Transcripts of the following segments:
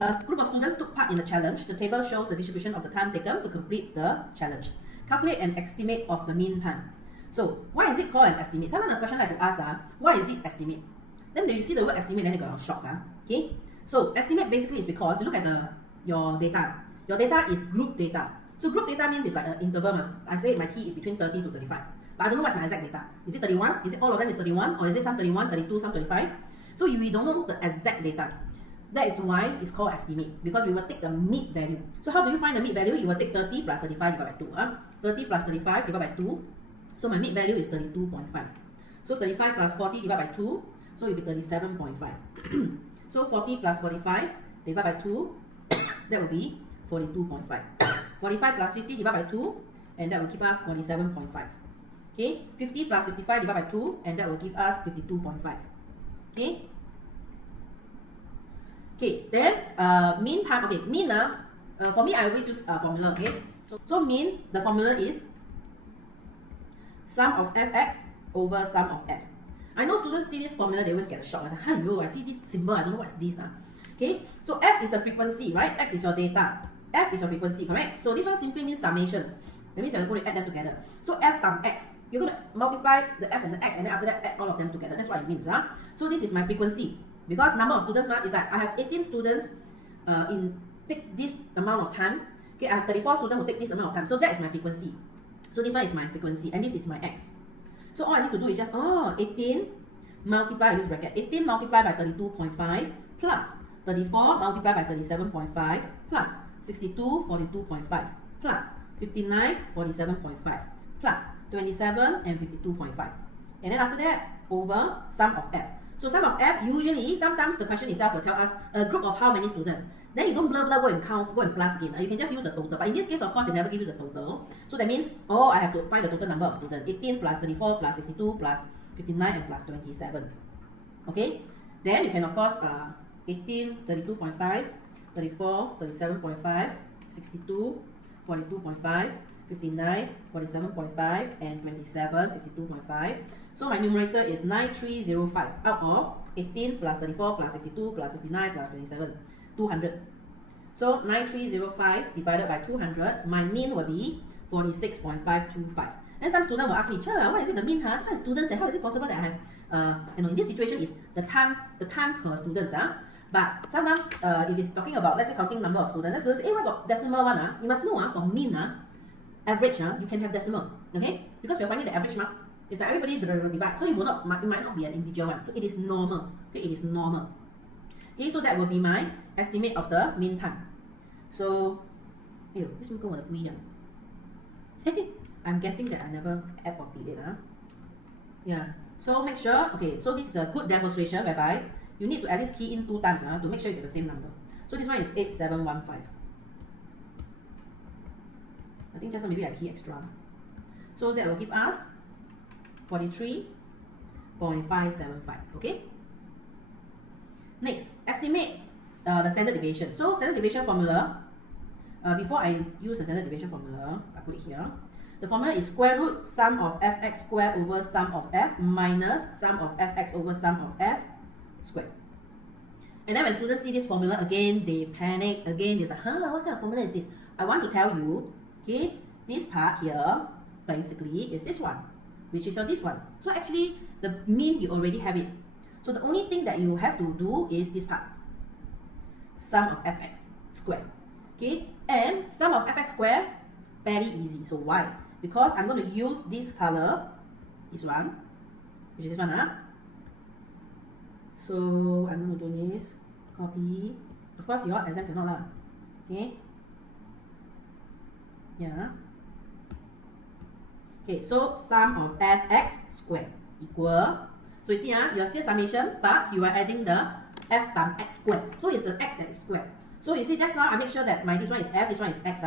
A group of students took part in the challenge. The table shows the distribution of the time taken to complete the challenge. Calculate an estimate of the mean time. So, why is it called an estimate? Sometimes the question like to ask, why is it estimate? Then you see the word estimate, then you got a shock. Okay? So, estimate basically is because you look at your data. Your data is group data. So, group data means it's like an interval. I say my t is between 30 to 35. But I don't know what's my exact data. Is it 31? Is it all of them is 31? Or is it some 31, 32, some 35? So, we don't know the exact data. That is why it's called estimate, because we will take the mid value. So how do you find the mid value? You will take 30 plus 35 divided by 2. 30 plus 35 divided by 2. So my mid value is 32.5. So 35 plus 40 divided by 2. So it will be 37.5. So 40 plus 45 divided by 2. That will be 42.5. 45 plus 50 divided by 2. And that will give us 47.5. Okay. 50 plus 55 divided by 2. And that will give us 52.5. Okay. Okay, then mean time. Okay, mean for me I always use formula. Okay, so mean, the formula is sum of fx over sum of f. I know students see this formula, they always get a shock. I say, hello, I see this symbol, I don't know what's this. Okay, so f is the frequency, right? X is your data. F is your frequency, correct? So this one simply means summation. That means you're going to add them together. So f times x, you're going to multiply the f and the x, and then after that add all of them together. That's what it means. So this is my frequency. Because number of students is like I have 18 students take this amount of time. Okay, I have 34 students who take this amount of time. So that is my frequency. So this one is my frequency and this is my x. So all I need to do is just 18 multiplied by this bracket. 18 multiplied by 32.5 plus 34 multiplied by 37.5 plus 62 42.5 plus 59 47.5 plus 27 and 52.5. And then after that over sum of f. So sum of f, usually, sometimes the question itself will tell us a group of how many students. Then you don't blah blah go and count, go and plus again. You can just use the total. But in this case, of course, they never give you the total. So that means, I have to find the total number of students. 18 plus 34 plus 62 plus 59 and plus 27. Okay? Then you can, of course, 18, 32.5, 34, 37.5, 62, 42.5, 59, 47.5, and 27, 52.5. So my numerator is 9305 out of 18 plus 34 plus 62 plus 59 plus 27, 200. So 9305 divided by 200, my mean will be 46.525. And some student will ask me, why is it the mean? That's why students say, how is it possible that I have, in this situation is the time per students. But sometimes if it's talking about, let's say counting number of students, let's say, why got decimal one? You must know for mean, average, you can have decimal, okay? Because we're finding the average mark. It's like everybody divide, so it might not be an integer one. So it is normal. Okay, it is normal. Okay, so that will be my estimate of the mean time. So, this will go with we. I'm guessing that I never add or delete. Yeah. So make sure. Okay. So this is a good demonstration whereby you need to at least key in 2 times to make sure you get the same number. So this one is 8715. I think just maybe I key extra. So that will give us 43.575. Okay. Next, estimate the standard deviation. So standard deviation formula. Before I use the standard deviation formula, I put it here. The formula is square root sum of fx squared over sum of f minus sum of fx over sum of f squared. And then when students see this formula again, they panic again. They're like, what kind of formula is this? I want to tell you, okay, this part here basically is this one, which is this one. So actually, the mean, you already have it. So the only thing that you have to do is this part. Sum of fx squared. Okay? And sum of fx squared, very easy. So why? Because I'm going to use this color, this one, which is this one. So I'm going to do this. Copy. Of course, your exam cannot. Okay? Yeah. Okay, so sum of fx squared equal. So you see, you are still summation, but you are adding the f times x squared. So it's the x that is squared. So you see, that's how I make sure that this one is f, this one is x.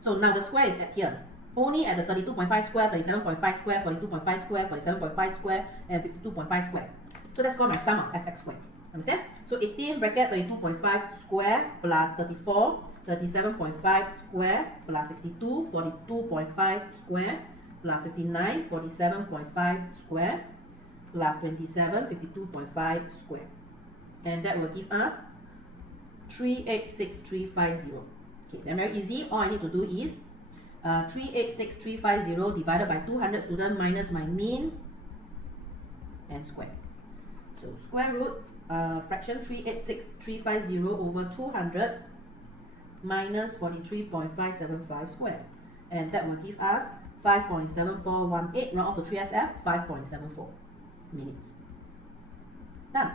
So now the square is at here. Only at the 32.5 square, 37.5 square, 42.5 square, 47.5 square, and 52.5 square. So that's called my sum of fx squared. Understand? So 18 bracket 32.5 square plus 34, 37.5 square plus 62, 42.5 square plus 59, 47.5 square plus 27, 52.5 square. And that will give us 386,350. Okay, then very easy. All I need to do is 386,350 divided by 200 student minus my mean and square. So square root fraction 386,350 over 200 minus 43.575 squared, and that will give us 5.7418, round off to 3SF, 5.74 minutes. Done.